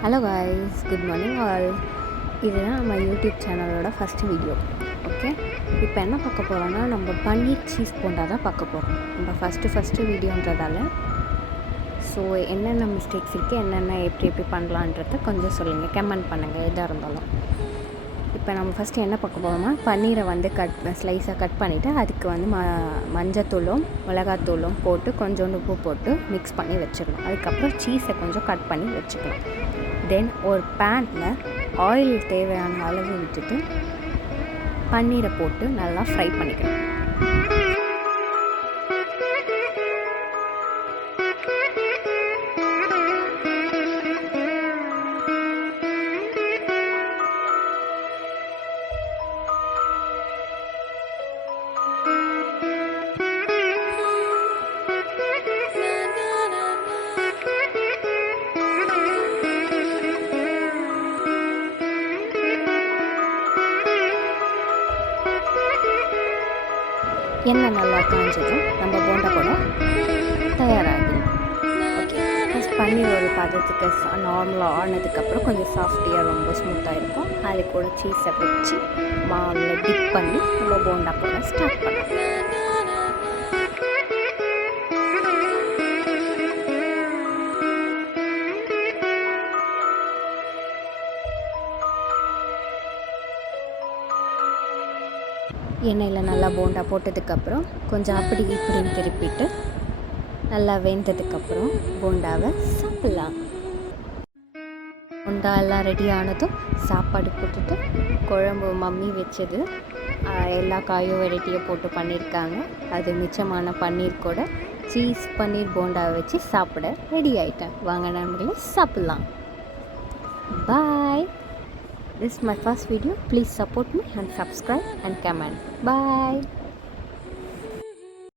Hello guys, good morning all. இதுதான் நம்ம YouTube சேனலோட ஃபஸ்ட்டு வீடியோ. ஓகே, இப்போ என்ன பார்க்க போகிறோன்னா, நம்ம பன்னீர் சீஸ் போண்டா தான் பார்க்க போகிறோம். நம்ம ஃபஸ்ட்டு வீடியோன்றதால ஸோ என்னென்ன மிஸ்டேக்ஸ் இருக்குது, என்னென்ன எப்படி பண்ணலான்றத கொஞ்சம் சொல்லுங்கள், கமெண்ட் பண்ணுங்கள் எதாக இருந்தாலும். இப்போ நம்ம ஃபஸ்ட்டு என்ன பார்க்க போகிறோம்னா, பன்னீரை வந்து ஸ்லைஸாக கட் பண்ணிவிட்டு அதுக்கு வந்து மஞ்சத்தூளும் மிளகாத்தூளும் போட்டு கொஞ்சோண்டு உப்பு போட்டு மிக்ஸ் பண்ணி வச்சிடணும். அதுக்கப்புறம் சீஸை கொஞ்சம் கட் பண்ணி வச்சுக்கணும். தென் ஒரு பேனில் ஆயில் தேவையான அளவு விட்டுட்டு பன்னீரை போட்டு நல்லா ஃப்ரை பண்ணிக்கணும். எண்ணெய் நல்லா காஞ்சதும் நம்ம போண்டா போட தயாராகிடும். ஓகே, ஃபஸ்ட் பன்னீர் ஒரு பதத்துக்கு நார்மலாக ஆனதுக்கப்புறம் கொஞ்சம் சாஃப்டியாக ரொம்ப ஸ்மூத்தாக இருக்கும். அது கூட சீஸை வச்சு மாவில் டிப் பண்ணி நம்ம போண்டா போட ஸ்டார்ட் பண்ணலாம். எண்ணெயில் நல்லா போண்டா போட்டதுக்கப்புறம் கொஞ்சம் அப்படி இப்படின்னு திருப்பிட்டு நல்லா வெந்ததுக்கப்புறம் போண்டாவை சாப்பிட்லாம். போண்டா எல்லாம் ரெடி ஆனதும் சாப்பாடு போட்டுட்டு குழம்பு மம்மி வச்சது எல்லா காயும் வெரைட்டியை போட்டு பண்ணியிருக்காங்க. அது மிச்சமான பன்னீர் கூட சீஸ் பன்னீர் போண்டாவை வச்சு சாப்பிட ரெடி ஆகிட்டேன். வாங்க நண்பர்களே, சாப்பிட்லாம். பாய். This is my first video. Please support me and subscribe and comment. Bye.